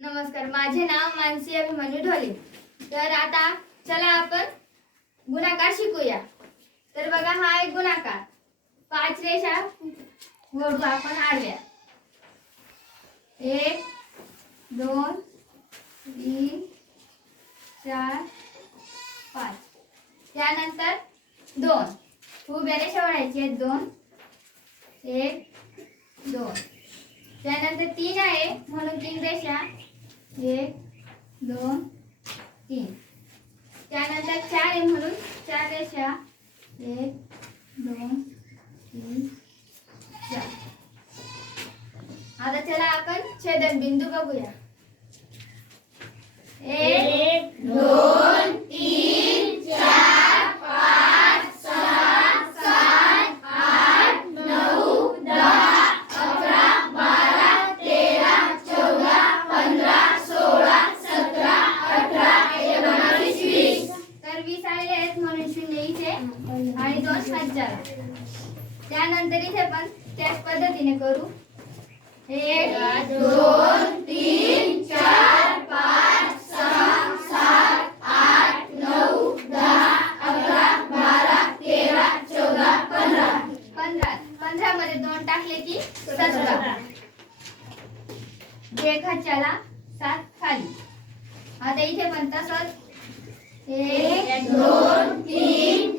नमस्कार माझे नाव मानसी अभिमन्यू ढोले. तर आता चला आपण गुणाकार शिकूया. तर बघा हा एक गुणाकार. पाच रेषा ओढू आपण आडव्या. एक दोन तीन चार पाच. त्यानंतर दोन. उभ्या रेषा ओढायची आहेत. दोन एक दोन. त्यानंतर तीन आहे म्हणून तीन रेषा एक दोन तीन. त्यानंतर चार आहे म्हणून चार रेषा. एक दोन तीन चार. आता चला आपण छेदन बिंदू बघूया. एक दोन आणि दोन हजार त्यानंतर इथे पण त्याच पद्धतीने करू. एक दोन तीन चार पाच सहा सात आठ नऊ दहा अकरा बारा तेरा चौदा पंधरा. पंधरा. पंधरा मध्ये दोन टाकले की सतरा. एक हाच्याला सात खाली. आता इथे पण तसंच. एक दोन तीन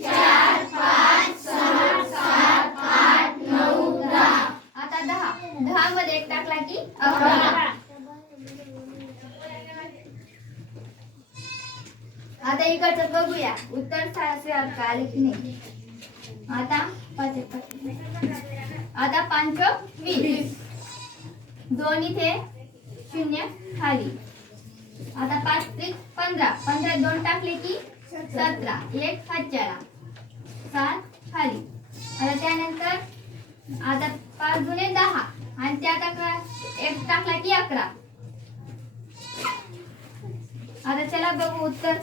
दहा मध्ये एक टाकला की आता इकडचं बघूया. उत्तर सारखं आले की नाही? आता आता पाच. आता पांच वीस. दोन इथे शून्य खाली. आता पाच त्रिक पंधरा. पंधरा दोन टाकले की सतरा. एक हातच्याला सात खाली. आता त्यानंतर आता पाच जुने दहा. आणि त्यात अकरा एक टाकला की अकरा. आता चला बघू उत्तर.